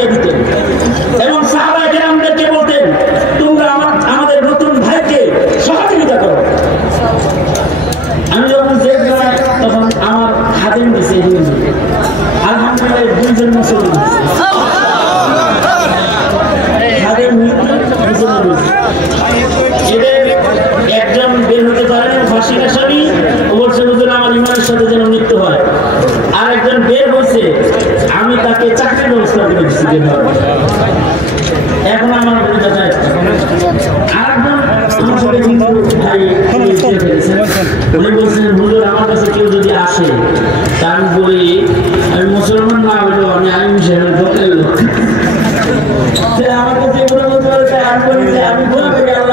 দিয়ে দিতেন এবং সাহাবায়ে কেরামদেরকে বলতেন তোমরা আমাদের নতুন ভাইকে সহযোগিতা করো। আমি যখন জেল গেলাম তখন আমার খাদেম দিছে আলহামদুলিল্লাহ 2 জন মুসলমান একজন বের হতে পারেন ফাঁসির আসামি, ও বলছে হুজুর আমার ইমানের সাথে যেন মৃত্যু হয়। আর একজন বের হয়েছে, আমি তাকে চাকরির ব্যবস্থা করে দিচ্ছি। এখন আমার আরেকজন ভাই উনি বলছেন হুজুর আমার কাছে কেউ যদি আসে তা আমি বলি আমি মুসলমান না হলেও আমি আইন হিসেবে ঢোকের লোক। আমার কাছে এগুলো বলতে পারে আমি বলি যে আমি বলতে গেলাম